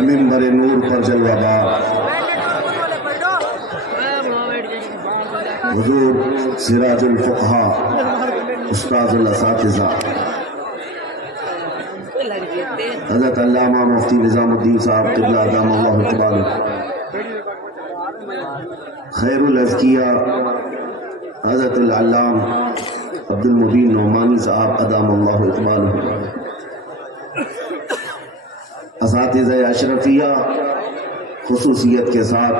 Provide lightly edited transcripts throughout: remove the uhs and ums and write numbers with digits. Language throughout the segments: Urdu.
منبر نور پر جلوہ حضور سراج الفقہا استاذ الاساتذہ حضرت علامہ مفتی نظام الدین صاحب قبلہ ادام اللہ تعالی خیر الازکیہ حضرت العلام عبد المبین نعمانی صاحب ادام اللہ تعالی اساتذہ اشرفیہ خصوصیت کے ساتھ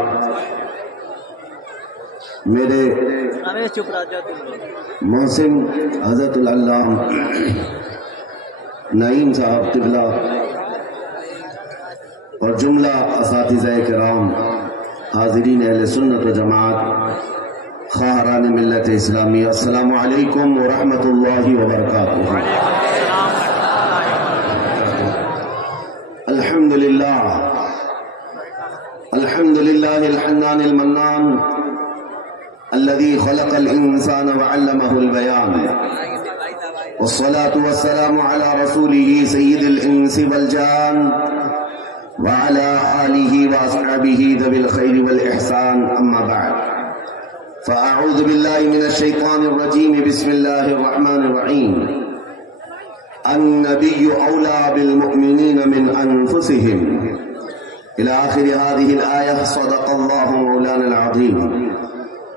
میرے محسن حضرت العلام نعیم صاحب قبلہ اور جملہ اساتذہ کرام حاضرین اہل سنت و جماعت خواہران ملت اسلامی، السلام علیکم ورحمۃ اللہ وبرکاتہ۔ الحمد للہ الحنان المنان الذي خلق الإنسان وعلمه البيان، والصلاة والسلام على رسوله سيد الإنس والجان وعلى آله وأصحابه ذوي الخير والإحسان، أما بعد فأعوذ بالله من الشيطان الرجيم، بسم الله الرحمن الرحيم۔ النبي أولى بالمؤمنين من أنفسهم إلى آخر هذه الآية، صدق الله مولانا العظيم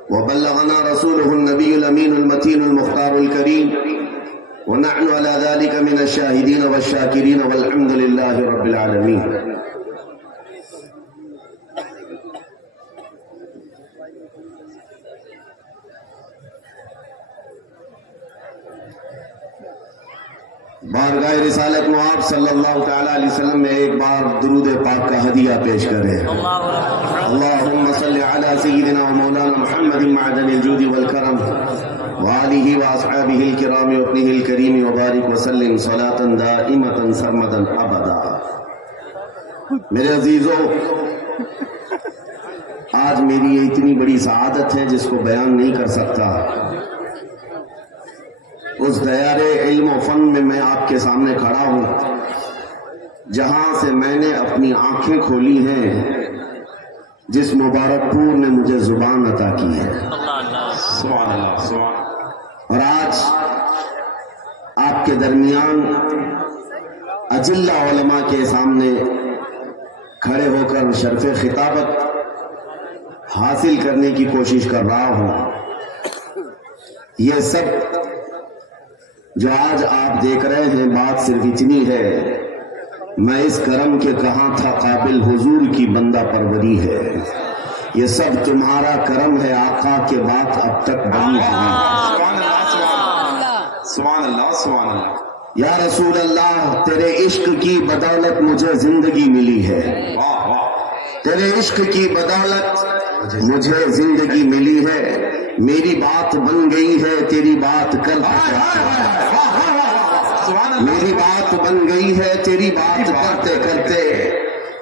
وبلغنا رسوله النبي الأمين المتين المختار الكريم، ونحن على ذلك من الشاهدين والشاكرين، والحمد لله رب العالمين۔ بارگاہ رسالت میں آپ صلی اللہ تعالی علیہ وسلم میں ایک بار درود پاک کا ہدیہ پیش کریں۔ اللہم صلی علی سیدنا و مولانا محمد معدن الجود والکرم وآلہ واصحابہ الکرام وابنہ الکریم وبارک وسلم صلاة دائمة سرمدا ابدا۔ میرے عزیزو، آج میری یہ اتنی بڑی سعادت ہے جس کو بیان نہیں کر سکتا۔ اس دیار علم و فن میں میں آپ کے سامنے کھڑا ہوں جہاں سے میں نے اپنی آنکھیں کھولی ہیں، جس مبارک پور نے مجھے زبان عطا کی ہے۔ سبحان اللہ، سبحان۔ اور آج آپ کے درمیان اجلہ علماء کے سامنے کھڑے ہو کر شرف خطابت حاصل کرنے کی کوشش کر رہا ہوں۔ یہ سب جو آج آپ دیکھ رہے ہیں، بات صرف اتنی ہے، میں اس کرم کے کہاں تھا قابل حضور کی بندہ پروری ہے۔ یہ سب تمہارا کرم ہے آقا کے بات اب تک بنی ہوئی۔ سبحان اللہ، سبحان اللہ۔ یا رسول اللہ، تیرے عشق کی بدولت مجھے زندگی ملی ہے، تیرے عشق کی بدولت مجھے زندگی ملی ہے، میری بات بن گئی ہے تیری بات کرتے، میری بات بن گئی ہے تیری بات کرتے کرتے،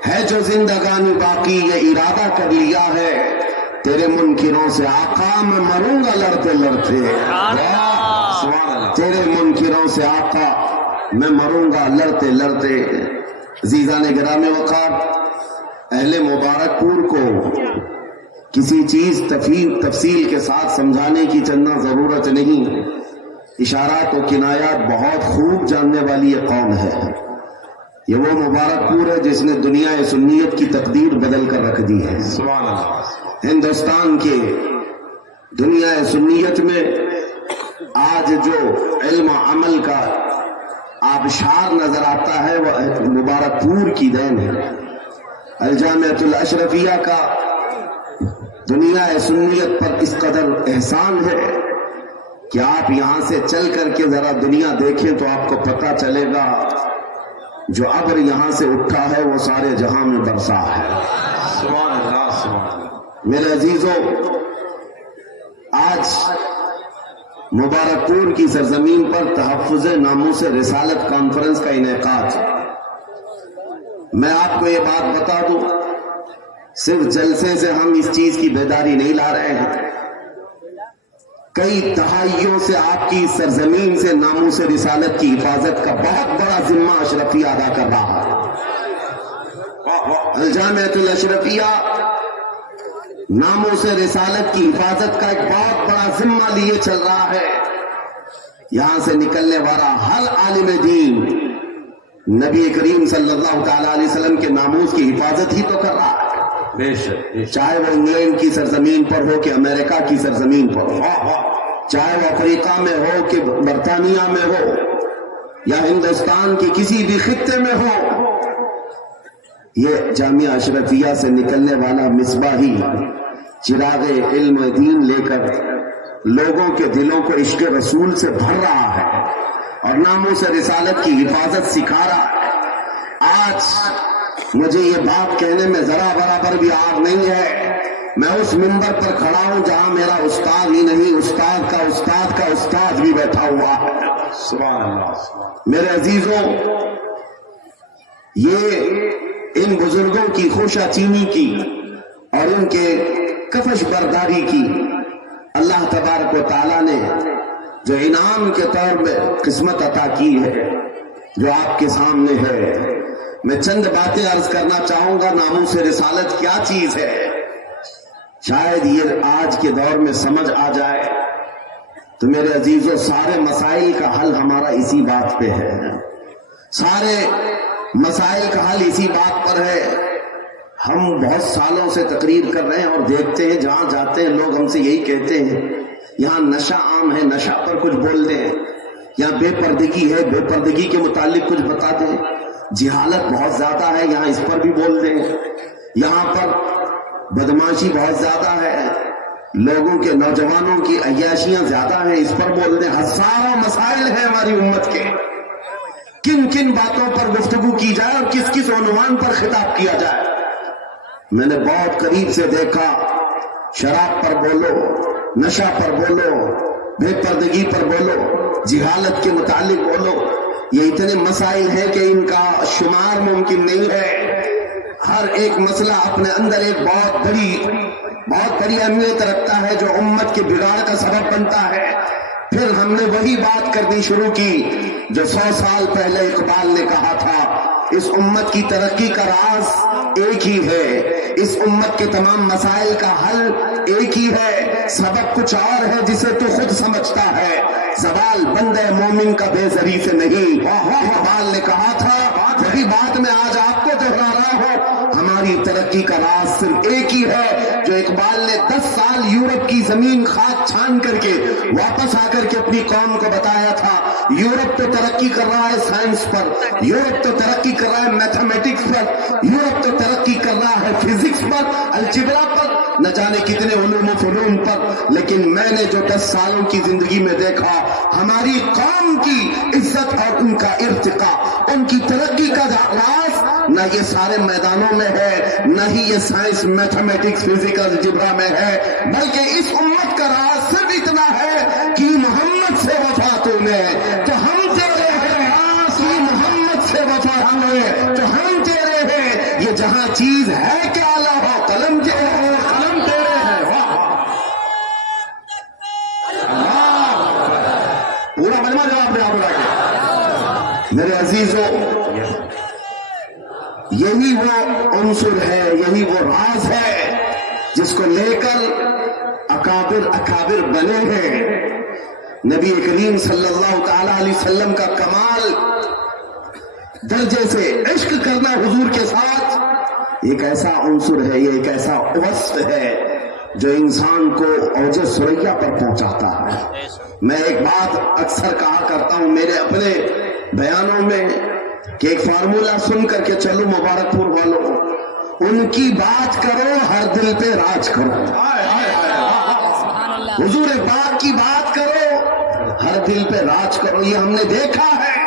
ہے جو زندگانی باقی یہ ارادہ کر لیا ہے، تیرے منکروں سے آقا میں مروں گا لڑتے لڑتے، تیرے منکروں سے آقا میں مروں گا لڑتے لڑتے۔ عزیزان گرامی وقار، اہل مبارک پور کو کسی چیز تفصیل کے ساتھ سمجھانے کی چندہ ضرورت نہیں، اشارات و کنایات بہت خوب جاننے والی یہ قوم ہے۔ یہ وہ مبارک پور ہے جس نے دنیا سنیت کی تقدیر بدل کر رکھ دی ہے۔ سبحان اللہ۔ ہندوستان کے دنیا سنیت میں آج جو علم و عمل کا آبشار نظر آتا ہے وہ مبارک پور کی دین ہے۔ الجامعۃ الاشرفیہ کا دنیا سنیت پر اس قدر احسان ہے کہ آپ یہاں سے چل کر کے ذرا دنیا دیکھیں تو آپ کو پتہ چلے گا جو ابر یہاں سے اٹھا ہے وہ سارے جہاں میں برسا ہے۔ سبحان اللہ، سبحان اللہ۔ میرے عزیزو، آج مبارک پور کی سرزمین پر تحفظ ناموس رسالت کانفرنس کا انعقاد۔ میں آپ کو یہ بات بتا دوں، صرف جلسے سے ہم اس چیز کی بیداری نہیں لا رہے ہیں، کئی دہائیوں سے آپ کی سرزمین سے ناموس رسالت کی حفاظت کا بہت بڑا ذمہ اشرفیہ ادا کر رہا ہے۔ الجامعۃ الاشرفیہ ناموس رسالت کی حفاظت کا ایک بہت بڑا ذمہ لیے چل رہا ہے۔ یہاں سے نکلنے والا ہر عالم دین نبی کریم صلی اللہ تعالی علیہ وسلم کے ناموس کی حفاظت ہی تو کر رہا ہے، بے شک، چاہے وہ انگلینڈ کی سرزمین پر ہو کہ امریکہ کی سرزمین پر ہو، چاہے وہ افریقہ میں ہو کہ برطانیہ میں ہو یا ہندوستان کے کسی بھی خطے میں ہو، یہ جامعہ اشرفیہ سے نکلنے والا مصباحی چراغ علم و دین لے کر لوگوں کے دلوں کو عشق رسول سے بھر رہا ہے اور ناموس رسالت کی حفاظت سکھا رہا ہے۔ آج مجھے یہ بات کہنے میں ذرا برابر بھی عار نہیں ہے، میں اس منبر پر کھڑا ہوں جہاں میرا استاد ہی نہیں، استاد کا استاد کا استاد بھی بیٹھا ہوا ہے۔ سبحان اللہ۔ میرے عزیزوں، یہ ان بزرگوں کی خوشا چینی کی اور ان کے کفش برداری کی اللہ تبارک و تعالیٰ نے جو انعام کے طور میں قسمت عطا کی ہے، جو آپ کے سامنے ہے، میں چند باتیں عرض کرنا چاہوں گا۔ ناموس رسالت کیا چیز ہے، شاید یہ آج کے دور میں سمجھ آ جائے تو میرے عزیزوں سارے مسائل کا حل ہمارا اسی بات پہ ہے، سارے مسائل کا حل اسی بات پر ہے۔ ہم بہت سالوں سے تقریر کر رہے ہیں اور دیکھتے ہیں جہاں جاتے ہیں لوگ ہم سے یہی کہتے ہیں یہاں نشہ عام ہے، نشہ پر کچھ بول دیں، یہاں بے پردگی ہے، بے پردگی کے متعلق کچھ بتا دیں، جہالت بہت زیادہ ہے، یہاں اس پر بھی بول دیں، یہاں پر بدماشی بہت زیادہ ہے، لوگوں کے نوجوانوں کی عیاشیاں زیادہ ہیں، اس پر بول دیں۔ ہزاروں مسائل ہیں ہماری امت کے، کن کن باتوں پر گفتگو کی جائے اور کس کس عنوان پر خطاب کیا جائے۔ میں نے بہت قریب سے دیکھا، شراب پر بولو، نشہ پر بولو، بے پردگی پر بولو، جہالت کے متعلق بولو، یہ اتنے مسائل ہیں کہ ان کا شمار ممکن نہیں ہے۔ ہر ایک مسئلہ اپنے اندر ایک بہت بڑی اہمیت رکھتا ہے جو امت کے بگاڑ کا سبب بنتا ہے۔ پھر ہم نے وہی بات کرنی شروع کی جو 100 سال پہلے اقبال نے کہا تھا، اس امت کی ترقی کا راز ایک ہی ہے، اس امت کے تمام مسائل کا حل ایک ہی ہے، سبب کچھ اور ہے جسے تو خود سمجھتا ہے، زوال بندے مومن کا بے زری سے نہیں۔ اقبال نے کہا تھا، وہی بات میں آج آپ کو دہرا رہا ہوں، ہماری ترقی کا راز صرف ایک ہی ہے جو اقبال نے 10 سال یورپ کی زمین خاک چھان کر کے واپس آ کر کے اپنی قوم کو بتایا تھا۔ یورپ تو ترقی کر رہا ہے سائنس پر، یورپ تو ترقی کر رہا ہے میتھمیٹکس پر، یورپ تو ترقی کر رہا ہے فزکس پر، الجبرا پر، نہ جانے کتنے علوم و فنون پر، لیکن میں نے جو 10 سالوں کی زندگی میں دیکھا، ہماری قوم کی عزت اور ان کا ارتقاء، ان کی ترقی کا راز نہ یہ سارے میدانوں میں ہے، نہ ہی یہ سائنس میتھمیٹکس فزکس الجبرا میں ہے، بلکہ اس امت کا راز صرف اتنا ہے کہ محمد سے وفا تو نے تو ہم تیرے ہیں، کہ محمد سے وفا ہمیں تو ہم تیرے ہیں، یہ جہاں چیز ہے کہ اعلیٰ ہو قلم تیرے ہے، قلم تیرے ہے۔ پورا مجمع جواب دے آپ میرے عزیزوں، یہی وہ عنصر ہے، یہی وہ راز ہے جس کو لے کر اکابر بنے ہیں۔ نبی کریم صلی اللہ تعالی علیہ وسلم کا کمال درجے سے عشق کرنا حضور کے ساتھ ایک ایسا عنصر ہے، یہ ایک ایسا وصف ہے جو انسان کو اوج ثریا پر پہنچاتا ہے۔ میں ایک بات اکثر کہا کرتا ہوں میرے اپنے بیانوں میں کہ ایک فارمولا سن کر کے چلو مبارک پور والوں، ان کی بات کرو ہر دل پہ راج کرو، حضور پاک کی بات کرو ہر دل پہ راج کرو۔ یہ ہم نے دیکھا ہے،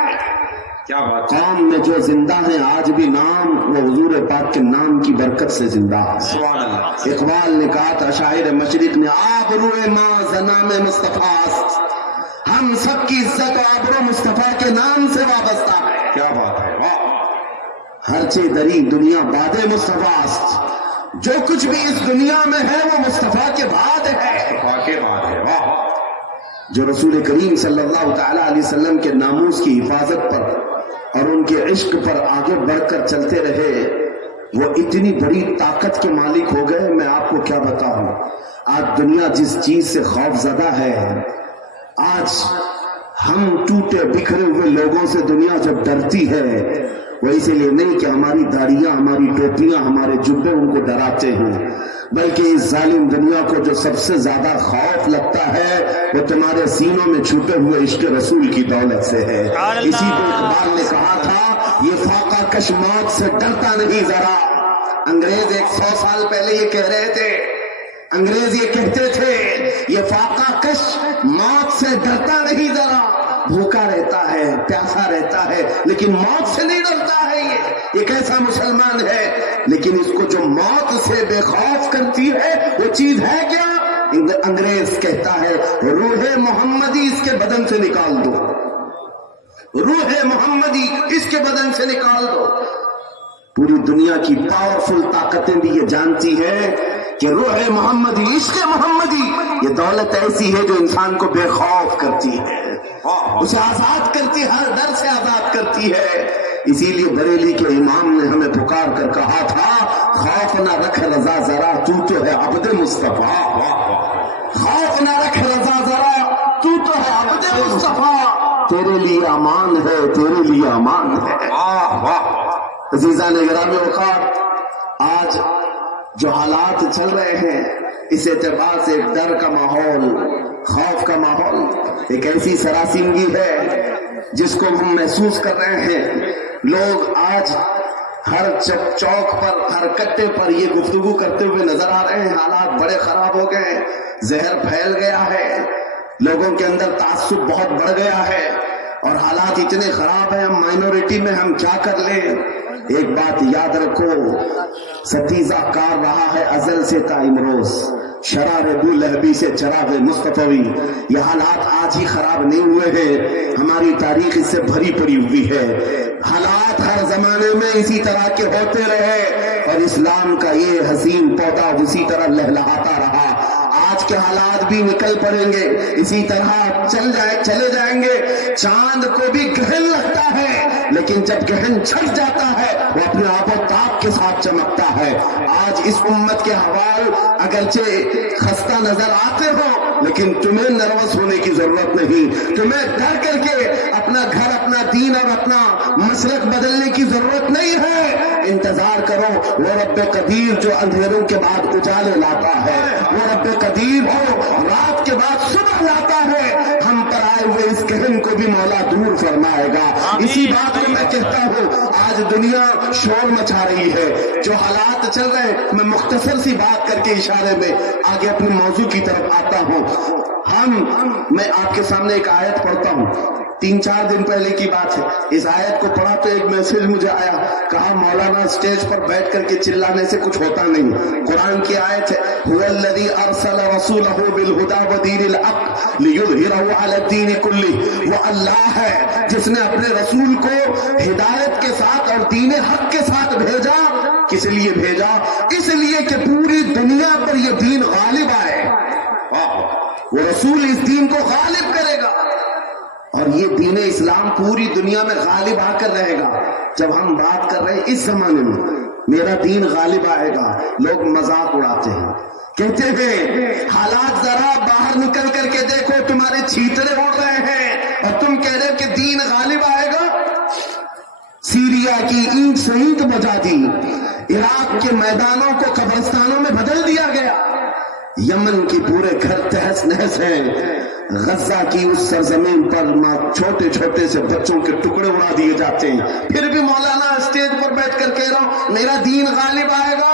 کیا بات، قوم میں جو زندہ ہیں آج بھی نام وہ حضور پاک کے نام کی برکت سے زندہ ہے۔ اقبال نے کہا تھا شاعر مشرق نے، آبروئے ماں زنام مصطفیٰ است، ہم سب کی عزت آبرو مصطفیٰ کے نام سے وابستہ ہے۔ کیا بات ہے، ہر چے دری دنیا باد مصطفیٰ است، جو کچھ بھی اس دنیا میں ہے وہ مصطفیٰ کے بعد ہے، مصطفیٰ کے بعد ہے۔ واہ جو رسول کریم صلی اللہ تعالی علیہ وسلم کے ناموس کی حفاظت پر اور ان کے عشق پر آگے بڑھ کر چلتے رہے، وہ اتنی بڑی طاقت کے مالک ہو گئے، میں آپ کو کیا بتاؤں۔ آج دنیا جس چیز سے خوف زدہ ہے، آج ہم ٹوٹے بکھرے ہوئے لوگوں سے دنیا جب ڈرتی ہے، وہ اسی لیے نہیں کہ ہماری داڑیاں، ہماری ٹوپیاں، ہمارے جبے ان کو ڈراتے ہیں، بلکہ اس ظالم دنیا کو جو سب سے زیادہ خوف لگتا ہے وہ تمہارے سینوں میں چھپے ہوئے عشق رسول کی دولت سے ہے۔ اسی کو اقبال نے کہا تھا، یہ فاقہ کش موت سے ڈرتا نہیں ذرا۔ انگریز 100 سال پہلے یہ کہہ رہے تھے، انگریز یہ کہتے تھے، یہ فاقہ کش موت سے ڈرتا نہیں ذرا، بھوکا رہتا ہے، پیاسا رہتا ہے، لیکن موت سے نہیں ڈرتا ہے۔ یہ کیسا مسلمان ہے؟ لیکن اس کو جو موت سے بے خوف کرتی ہے وہ چیز ہے کیا؟ انگریز کہتا ہے، روح محمدی اس کے بدن سے نکال دو، روح محمدی اس کے بدن سے نکال دو۔ پوری دنیا کی پاورفل طاقتیں بھی یہ جانتی ہیں کہ روح محمدی، عشق محمدی، یہ دولت ایسی ہے جو انسان کو بے خوف کرتی ہے، اسے آزاد کرتی ہے، ہر ڈر سے آزاد کرتی ہے۔ اسی لیے بریلی کے امام نے ہمیں پکار کر کہا تھا، خوف نہ رکھ رضا ذرا، تو تو ہے عبد مصطفیٰ۔ خوف نہ رکھ رضا ذرا، تو تو ہے عبد مصطفیٰ، تیرے لیے امان ہے، تیرے لیے امان ہے۔ عزیزان گرامی اوقات، آج جو حالات چل رہے ہیں اس اعتبار سے ایک ڈر کا ماحول، خوف کا ماحول، ایک ایسی سراسیمگی ہے جس کو ہم محسوس کر رہے ہیں۔ لوگ آج ہر چوک پر، ہر کٹے پر یہ گفتگو کرتے ہوئے نظر آ رہے ہیں، حالات بڑے خراب ہو گئے ہیں، زہر پھیل گیا ہے، لوگوں کے اندر تعصب بہت بڑھ گیا ہے اور حالات اتنے خراب ہیں، ہم مائنورٹی میں ہم کیا کر لیں۔ ایک بات یاد رکھو، ستیزہ کار رہا ہے ازل سے تا امروز، شرار ابو لہبی سے چراغ مصطفی۔ یہ حالات آج ہی خراب نہیں ہوئے ہیں، ہماری تاریخ اس سے بھری پڑی ہوئی ہے۔ حالات ہر زمانے میں اسی طرح کے ہوتے رہے اور اسلام کا یہ حسین پودا اسی طرح لہلہاتا رہا۔ آج کے حالات بھی نکل پڑیں گے، اسی طرح چلے جائیں گے۔ چاند کو بھی گرہن لگتا ہے، لیکن جب گرہن چھٹ جاتا ہے وہ اپنے آپ و تاب کے ساتھ چمکتا ہے۔ آج اس امت کے حوال اگرچہ خستہ نظر آتے ہو، لیکن تمہیں نروس ہونے کی ضرورت نہیں، تمہیں ڈر کر کے اپنا گھر، اپنا دین اور اپنا مسلک بدلنے کی ضرورت نہیں ہے۔ انتظار کرو، وہ رب قدیر جو اندھیروں کے بعد اجالے لاتا ہے، وہ رب قدیر ہو رات کے بعد صبح لاتا ہے، ہم پر آئے ہوئے اس گہن کو بھی مولا دور فرمائے گا۔ اسی بات کو میں کہتا ہوں، آج دنیا شور مچا رہی ہے، جو حالات چل رہے ہیں، میں مختصر سی بات کر کے اشارے میں آگے اپنے موضوع کی طرف آتا ہوں۔ میں آپ کے سامنے ایک آیت پڑھتا ہوں، 3-4 دن پہلے کی بات ہے۔ اس آیت کو پڑھا تو ایک میسج مجھے آیا، کہا مولانا اسٹیج پر بیٹھ کر کے چلانے سے کچھ ہوتا نہیں۔ قرآن کی آیت ہے، هو الذی ارسل رسولہ بالہدی ودین الحق لیظہرہ علی الدین کلہ۔ وہ اللہ ہے جس نے اپنے رسول کو ہدایت کے ساتھ اور دین حق کے ساتھ بھیجا۔ کس لیے بھیجا؟ اس لیے کہ پوری دنیا پر یہ دین غالب آئے۔ وہ رسول اس دین کو غالب کرے گا اور یہ دین اسلام پوری دنیا میں غالب آ کر رہے گا۔ جب ہم بات کر رہے ہیں اس زمانے میں میرا دین غالب آئے گا، لوگ مذاق اڑاتے ہیں، کہتے ہیں حالات ذرا باہر نکل کر کے دیکھو، تمہارے چھیترے اڑ رہے ہیں اور تم کہہ رہے ہو کہ دین غالب آئے گا۔ سیریا کی اینٹ سے اینٹ بجا دی، عراق کے میدانوں کو قبرستانوں میں بدل دیا گیا، یمن کی پورے گھر تہس نہس ہیں، غزہ کی اس سرزمین پر چھوٹے چھوٹے سے بچوں کے ٹکڑے اڑا دیے جاتے ہیں، پھر بھی مولانا اسٹیج پر بیٹھ کر کہہ رہا ہوں میرا دین غالب آئے گا۔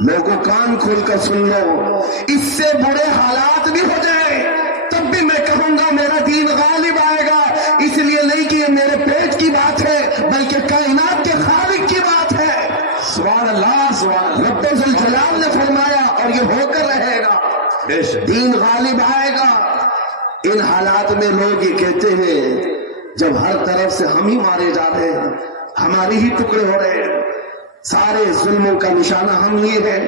لوگوں کان کھول کر سن لو، اس سے برے حالات بھی ہو جائیں تب بھی میں کہوں گا میرا دین غالب آئے گا، اس لیے نہیں کہ یہ میرے پیٹ کی بات ہے بلکہ کائنات کے خالق کی بات ہے۔ سبحان اللہ، سبحان رب ذوالجلال نے فرمایا اور یہ ہو کر رہے گا، دین غالب آئے گا۔ ان حالات میں لوگ یہ کہتے ہیں جب ہر طرف سے ہم ہی مارے جا رہے ہیں، ہماری ہی ٹکڑے ہو رہے ہیں، سارے ظلموں کا نشانہ ہم ہی ہے.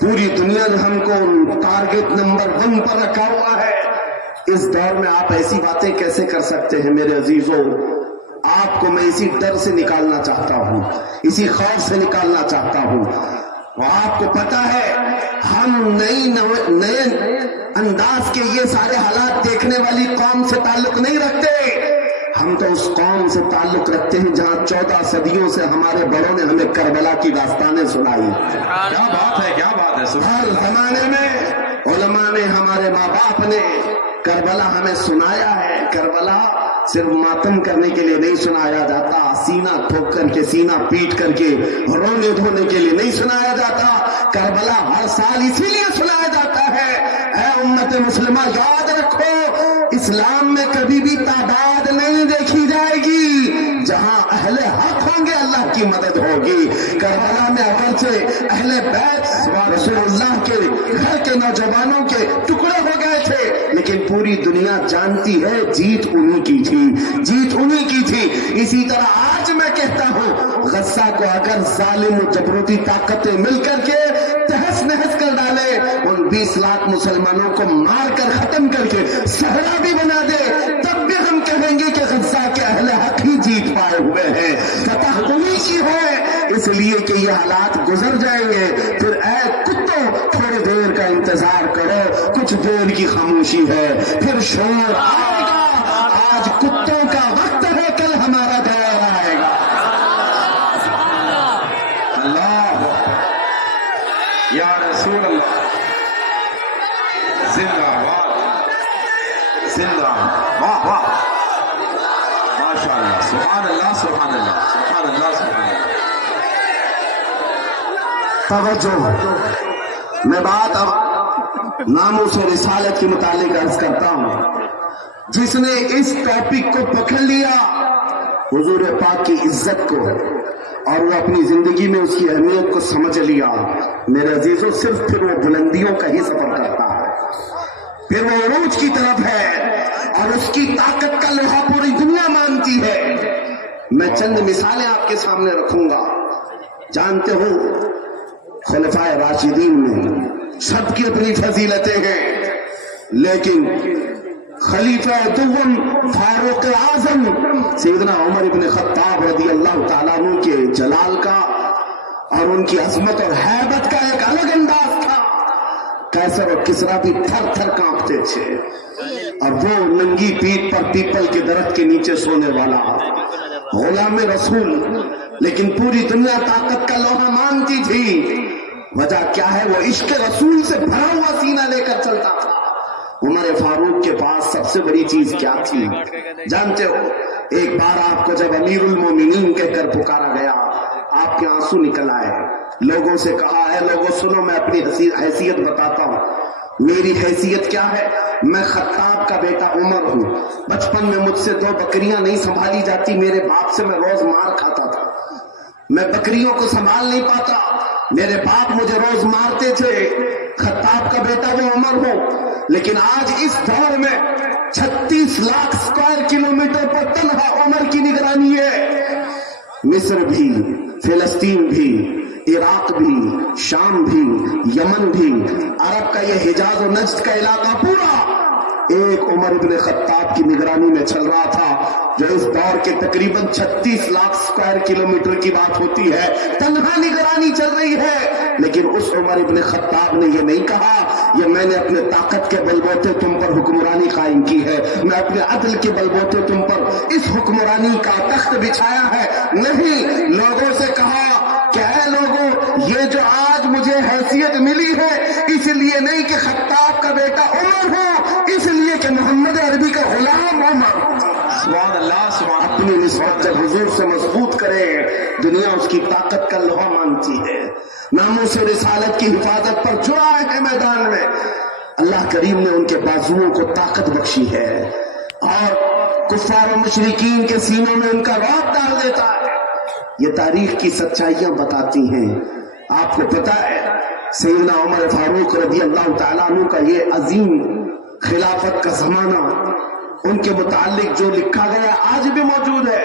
پوری دنیا نے ہم کو ٹارگٹ نمبر 1 پر رکھا ہوا ہے. اس دور میں آپ ایسی باتیں کیسے کر سکتے ہیں میرے عزیزوں؟ آپ کو میں اسی ڈر سے نکالنا چاہتا ہوں, اسی خوف سے نکالنا چاہتا ہوں. آپ کو پتا ہے ہم نئے انداز کے یہ سارے حالات دیکھنے والی قوم سے تعلق نہیں رکھتے. ہم تو اس قوم سے تعلق رکھتے ہیں جہاں 14 صدیوں سے ہمارے بڑوں نے ہمیں کربلا کی داستانیں سنائی. کیا بات ہے, کیا بات ہے. ہر زمانے میں علماء نے, ہمارے ماں باپ نے کربلا ہمیں سنایا ہے. کربلا صرف ماتم کرنے کے لیے نہیں سنایا جاتا, سینہ ٹھوک کر کے, سینہ پیٹ کر کے رونے دھونے کے لیے نہیں سنایا جاتا. کربلا ہر سال اسی لیے سنایا جاتا ہے. اے امت مسلمہ یاد رکھو, اسلام میں کبھی بھی تعداد نہیں دیکھی جائے گی. جہاں اہل حق ہوں گے اللہ کی مدد ہوگی. کربلا میں اگرچہ اہل بیت رسول اللہ کے گھر کے نوجوانوں کے ٹکڑے ہو گئے تھے, لیکن پوری دنیا جانتی ہے جیت انہی کی تھی, جیت انہی کی تھی. اسی طرح آج میں کہتا ہوں غزہ کو اگر ظالم و جبروتی طاقتیں مل کر کے تہس نہس کر ڈالے, ان 20 لاکھ مسلمانوں کو مار کر ختم کر کے صحرا بھی بنا دے, تب بھی ہم کہیں گے کہ غزہ کے اہل حق ہی جیت پائے ہوئے ہیں. فتح انہی کی ہے, اس لیے کہ یہ حالات گزر جائیں گے. پھر اے کتوں تھوڑی دیر کا انتظار کرو, کچھ دیر کی خاموشی ہے, پھر شور آئے گا. آج کتوں کا وقت ہے, کل ہمارا دور آئے گا. اللہ یا رسول اللہ, زندہ باد, زندہ, واہ واہ, ماشاء اللہ, سبحان اللہ, سبحان اللہ, سبحان اللہ, سبحان اللہ. توجہ, میں بات اب ناموس و رسالت کے متعلق عرض کرتا ہوں. جس نے اس ٹاپک کو پکڑ لیا, حضور پاک کی عزت کو, اور وہ اپنی زندگی میں اس کی اہمیت کو سمجھ لیا, میرے عزیزوں صرف پھر وہ بلندیوں کا ہی سفر کرتا ہے, پھر وہ عروج کی طرف ہے, اور اس کی طاقت کا لوہا پوری دنیا مانتی ہے. میں چند مثالیں آپ کے سامنے رکھوں گا. جانتے ہو خلفائے راشدین میں سب کی اپنی فضیلتیں ہیں, لیکن خلیفہ دوم فاروق اعظم سیدنا عمر ابن خطاب رضی اللہ تعالیٰ عنہ کے جلال کا اور ان کی عظمت اور ہیبت کا ایک الگ انداز تھا. قیصر اور کسریٰ بھی تھر تھر کانپتے تھے, اور وہ ننگی پیٹھ پر پیپل کے درخت کے نیچے سونے والا غلام رسول, لیکن پوری دنیا طاقت کا لوہا مانتی تھی. وجہ کیا ہے؟ وہ عشق رسول سے بھرا ہوا سینہ لے کر چلتا تھا. عمر فاروق کے پاس سب سے بڑی چیز کیا تھی جانتے ہو؟ ایک بار آپ کو جب امیر المومنین کہہ کر پکارا گیا, آپ کے آنسو نکل آئے. لوگوں سے کہا ہے لوگوں سنو, میں اپنی حیثیت بتاتا ہوں. میری حیثیت کیا ہے؟ میں خطاب کا بیٹا عمر ہوں. بچپن میں مجھ سے 2 بکریاں نہیں سنبھالی جاتی, میرے باپ سے میں روز مار کھاتا تھا. میں بکریوں کو سنبھال نہیں پاتا, میرے باپ مجھے روز مارتے تھے. خطاب کا بیٹا وہ عمر ہوں, لیکن آج اس دور میں 36 لاکھ اسکوائر کلومیٹر پر تنہا عمر کی نگرانی ہے. مصر بھی, فلسطین بھی, عراق بھی, شام بھی, یمن بھی, عرب کا یہ حجاز و نجد کا علاقہ پورا ایک عمر ابن خطاب کی نگرانی میں چل رہا تھا, جو اس دور کے تقریباً 36 لاکھ اسکوائر کلومیٹر کی بات ہوتی ہے. تنہا نگرانی چل رہی ہے, لیکن اس عمر ابن خطاب نے یہ نہیں کہا یہ میں نے اپنے طاقت کے بل بوتے تم پر حکمرانی قائم کی ہے, میں اپنے عدل کے بل بوتے تم پر اس حکمرانی کا تخت بچھایا ہے. نہیں, لوگوں سے کہا کہ اے لوگوں, یہ جو آج مجھے حیثیت ملی ہے اس لیے نہیں کہ خطاب کا بیٹا عمر ہو, اس لیے کہ محمد عربی کا غلام عمر. سبحان اللہ, سبحان اللہ. اپنی نسبت جب حضور سے مضبوط کرے, دنیا اس کی طاقت کا لوہا مانتی ہے. ناموس رسالت کی حفاظت پر جو آئے ہیں میدان میں, اللہ کریم نے ان کے بازوؤں کو طاقت بخشی ہے, اور کفار و مشرکین کے سینوں میں ان کا رعب ڈال دیتا ہے. یہ تاریخ کی سچائیاں بتاتی ہیں. آپ کو پتا ہے سیدنا عمر فاروق رضی اللہ تعالیٰ عنہ کا یہ عظیم خلافت کا زمانہ, ان کے متعلق جو لکھا گیا آج بھی موجود ہے.